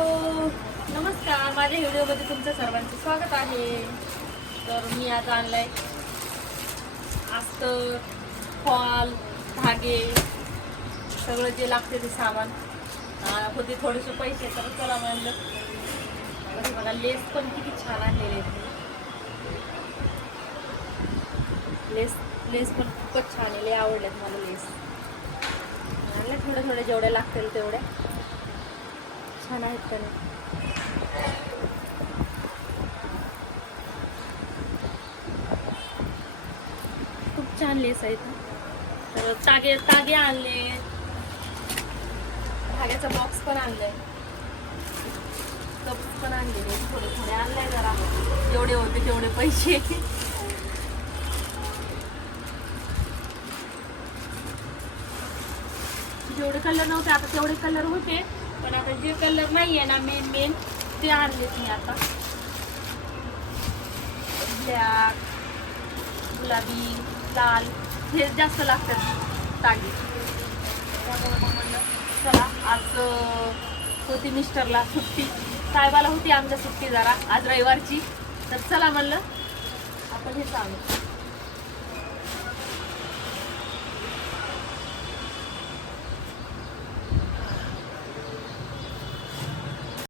नमस्कार माझ्या व्हिडिओमध्ये तुमचं सर्वांचं स्वागत आहे. तर मी आज आणलाय अस्तर फॉल धागे सगळं जे लागते ते सामान. होते थोडेसे पैसे तर चला म्हणलं. तर बघा लेस पण किती छान आणलेले लेस लेस पण खूपच छान आहे. लय आवडल्यात मला लेस. आणल्या थोड्या थोड्या जेवढ्या लागतील तेवढ्या छान आहेत त्याने. खूप छान लेस आहेत. तर तागे तागे आणले. धाग्याचा बॉक्स पण आणलाय. कप्स पण आणलेले थोडे थोडे आणलाय जरा. जेवढे होते तेवढे पैसे. जेवढे कलर नव्हते आता तेवढे कलर होते. पण कलर नाही आहे ना मेन मेन ते आणलेत मी आता। ब्लॅक गुलाबी लाल हे जास्त लागतात तागे। त्यामुळे मग म्हणलं चला आज होती मिस्टरला सुट्टी। साहेबाला होती आमच्या सुट्टी जरा आज रविवारची. तर चला म्हणलं आपण हे सांगू